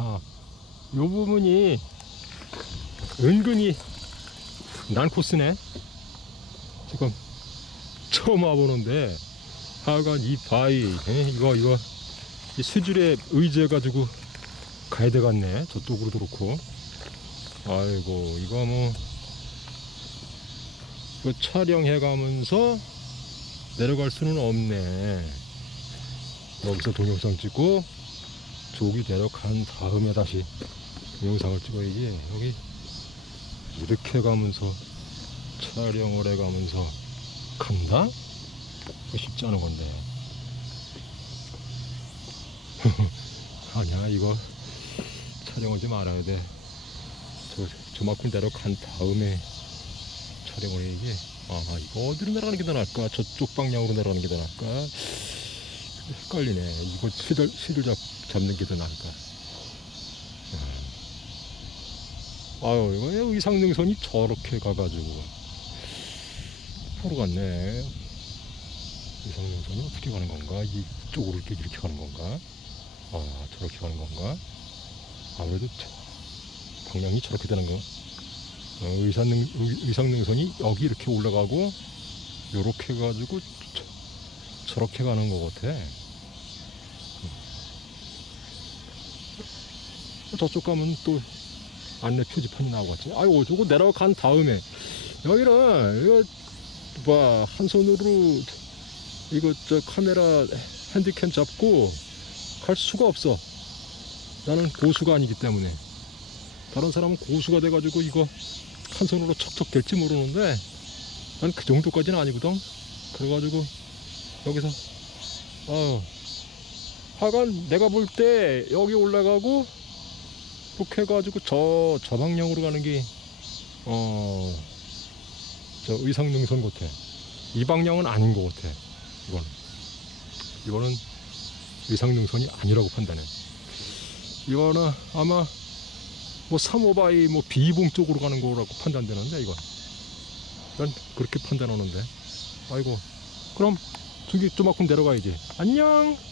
아, 요 부분이 은근히 난 코스네. 지금 처음 와보는데 하여간 이 바위 에? 이거 이거 이 수질에 의지해 가지고 가야 되겠네. 저쪽으로도 그렇고. 아이고 이거 뭐 이거 촬영해 가면서 내려갈 수는 없네. 여기서 동영상 찍고 조기 내려간 다음에 다시 영상을 찍어야지. 여기 이렇게 가면서 촬영을 해 가면서 간다? 그거 쉽지 않은 건데. 아니야 이거 촬영하지 말아야 돼. 저, 저만큼 내려간 다음에 촬영을 해야지. 아 이거 어디로 내려가는 게 더 나을까? 저쪽 방향으로 내려가는 게 더 나을까 헷갈리네. 이거 시들, 시들 잡, 잡는 게 더 나을까? 아유 이거 왜 의상능선이 저렇게 가가지고. 포로 갔네. 의상능선이 어떻게 가는 건가? 이쪽으로 이렇게 이렇게 가는 건가? 아 저렇게 가는 건가? 아무래도 저- 방향이 저렇게 되는 거. 어, 의상능, 의- 의상능선이 여기 이렇게 올라가고 요렇게 해가지고 저, 저렇게 가는 것 같아 저쪽 가면 또 안내 표지판이 나오겠지. 아이고, 저거 내려간 다음에, 여기는, 이거, 봐, 한 손으로, 이거, 저, 카메라 핸디캠 잡고 갈 수가 없어. 나는 고수가 아니기 때문에. 다른 사람은 고수가 돼가지고 이거 한 손으로 척척 될지 모르는데, 난 그 정도까지는 아니거든. 그래가지고, 여기서, 어, 하간 내가 볼 때 여기 올라가고, 이렇게 해가지고 저, 저 방향으로 가는 게, 어, 저 의상능선 같아. 이 방향은 아닌 것 같아. 이거는. 이거는 의상능선이 아니라고 판단해. 이거는 아마 뭐 3호바이 뭐 비봉 쪽으로 가는 거라고 판단되는데, 이건. 난 그렇게 판단하는데. 아이고. 그럼 저기 조만큼 내려가야지. 안녕!